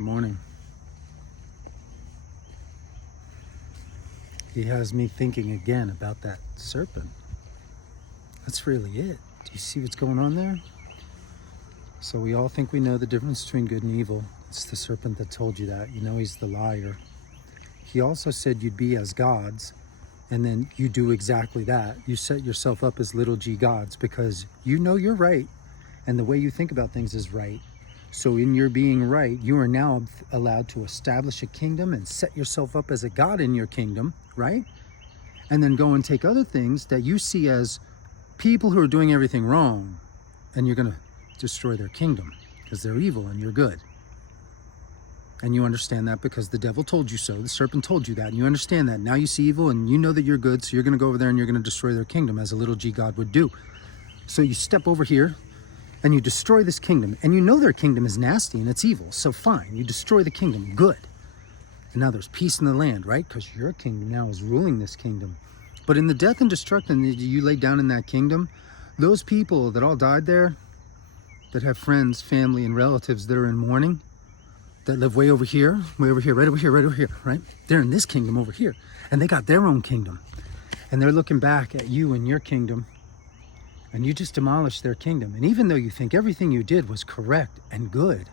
Good morning. He has me thinking again about that serpent. That's really it. Do you see what's going on there? So we all think we know the difference between good and evil. It's the serpent that told you that. You know he's the liar. He also said you'd be as gods, and then you do exactly that. You set yourself up as little g gods because you know you're right, and the way you think about things is right. So in your being right, you are now allowed to establish a kingdom and set yourself up as a god in your kingdom, right? And then go and take other things that you see as people who are doing everything wrong, and you're going to destroy their kingdom because they're evil and you're good. And you understand that because the devil told you so. The serpent told you that, and you understand that. Now you see evil and you know that you're good, so you're going to go over there and you're going to destroy their kingdom as a little g god would do. So you step over here and you destroy this kingdom, and you know their kingdom is nasty and it's evil, so fine, you destroy the kingdom, good. And now there's peace in the land, right? Because your kingdom now is ruling this kingdom. But in the death and destruction that you laid down in that kingdom, those people that all died there, that have friends, family, and relatives that are in mourning, that live way over here, right over here, right? They're in this kingdom over here, and they got their own kingdom. And they're looking back at you and your kingdom, and you just demolished their kingdom. And even though you think everything you did was correct and good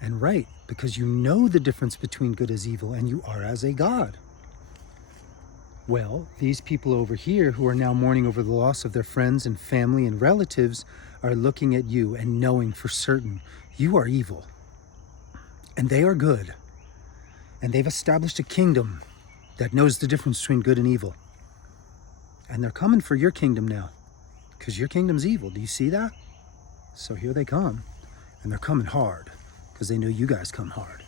and right, because you know the difference between good as evil, and you are as a god. Well, these people over here who are now mourning over the loss of their friends and family and relatives are looking at you and knowing for certain you are evil and they are good. And they've established a kingdom that knows the difference between good and evil. And they're coming for your kingdom now because your kingdom's evil. Do you see that? So here they come, and they're coming hard because they know you guys come hard.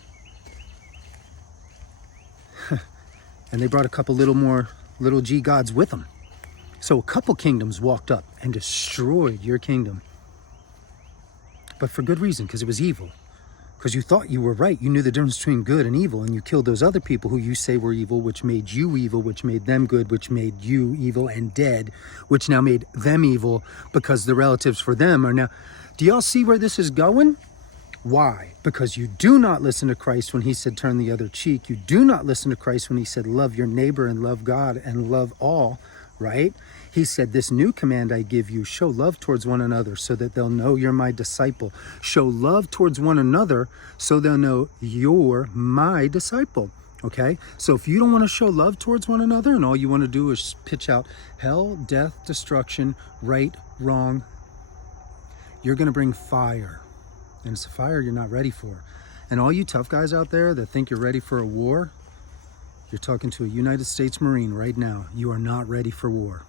And they brought a couple little g gods with them. So a couple kingdoms walked up and destroyed your kingdom. But for good reason, because it was evil. Because you thought you were right. You knew the difference between good and evil, and you killed those other people who you say were evil, which made you evil, which made them good, which made you evil and dead, which now made them evil because the relatives for them are now... Do y'all see where this is going? Why? Because you do not listen to Christ when he said turn the other cheek. You do not listen to Christ when he said love your neighbor and love God and love all, right? He said, this new command I give you, show love towards one another so that they'll know you're my disciple. Show love towards one another so they'll know you're my disciple, okay? So if you don't want to show love towards one another and all you want to do is pitch out hell, death, destruction, right, wrong, you're going to bring fire. And it's a fire you're not ready for. And all you tough guys out there that think you're ready for a war, you're talking to a United States Marine right now. You are not ready for war.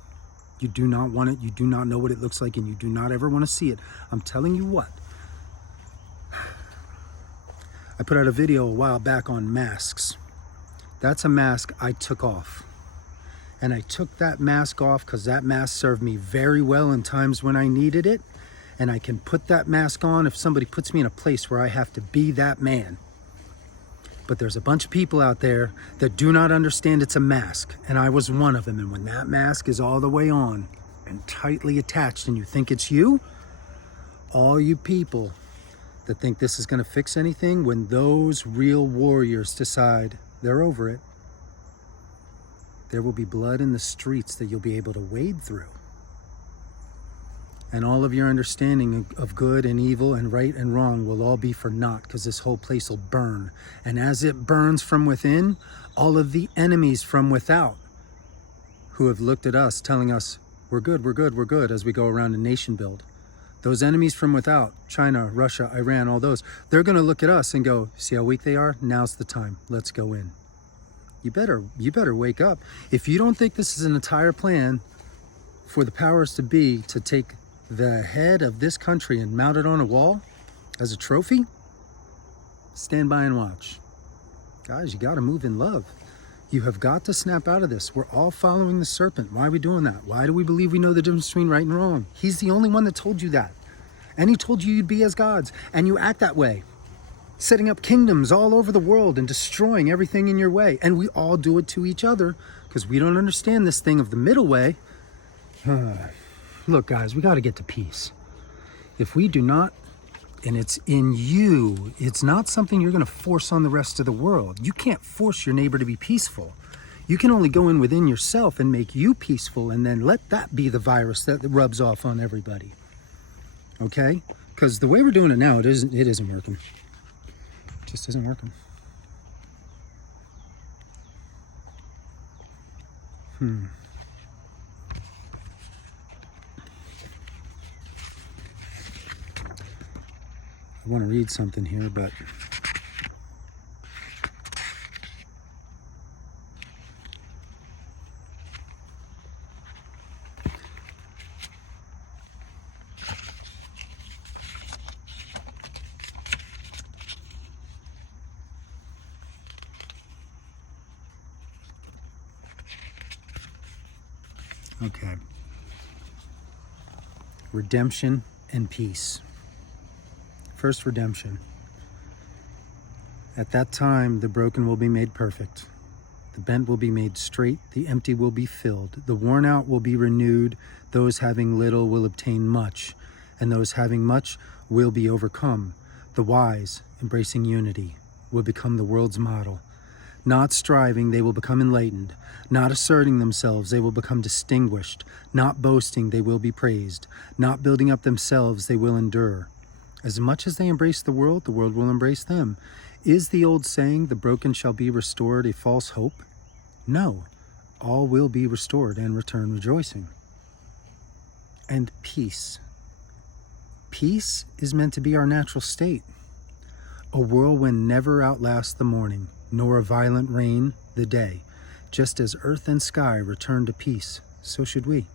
You do not want it. You do not know what it looks like, and you do not ever want to see it. I'm telling you what. I put out a video a while back on masks. That's a mask I took off. And I took that mask off because that mask served me very well in times when I needed it. And I can put that mask on if somebody puts me in a place where I have to be that man. But there's a bunch of people out there that do not understand it's a mask, and I was one of them. And when that mask is all the way on and tightly attached and you think it's you, all you people that think this is going to fix anything, when those real warriors decide they're over it, there will be blood in the streets that you'll be able to wade through. And all of your understanding of good and evil and right and wrong will all be for naught, because this whole place will burn. And as it burns from within, all of the enemies from without who have looked at us telling us, we're good, we're good, we're good, as we go around and nation build. Those enemies from without, China, Russia, Iran, all those, they're going to look at us and go, see how weak they are? Now's the time. Let's go in. You better wake up. If you don't think this is an entire plan for the powers to be to take the head of this country and mount it on a wall as a trophy, stand by and watch. Guys, you got to move in love. You have got to snap out of this. We're all following the serpent. Why are we doing that? Why do we believe we know the difference between right and wrong? He's the only one that told you that. And he told you you'd be as gods. And you act that way, setting up kingdoms all over the world and destroying everything in your way. And we all do it to each other because we don't understand this thing of the middle way. Look, guys, we got to get to peace. If we do not And it's in you. It's not something you're going to force on the rest of the world. You can't force your neighbor to be peaceful. You can only go in within yourself and make you peaceful, and then let that be the virus that rubs off on everybody. Okay? Because the way we're doing it now, it isn't working. It just isn't working. I want to read something here, but okay. Redemption and peace. First, redemption. At that time, the broken will be made perfect. The bent will be made straight. The empty will be filled. The worn out will be renewed. Those having little will obtain much, and those having much will be overcome. The wise, embracing unity, will become the world's model. Not striving, they will become enlightened. Not asserting themselves, they will become distinguished. Not boasting, they will be praised. Not building up themselves, they will endure. As much as they embrace the world will embrace them. Is the old saying, the broken shall be restored, a false hope? No, all will be restored and return rejoicing. And peace. Peace is meant to be our natural state. A whirlwind never outlasts the morning, nor a violent rain the day. Just as earth and sky return to peace, so should we.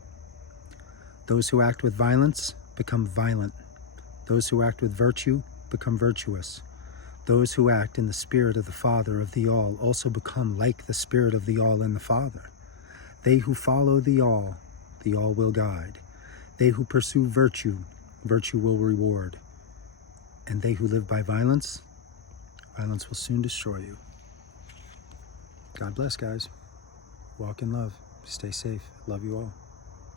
Those who act with violence become violent. Those who act with virtue become virtuous. Those who act in the spirit of the Father of the All also become like the spirit of the All and the Father. They who follow the All will guide. They who pursue virtue, virtue will reward. And they who live by violence, violence will soon destroy you. God bless, guys. Walk in love. Stay safe. Love you all.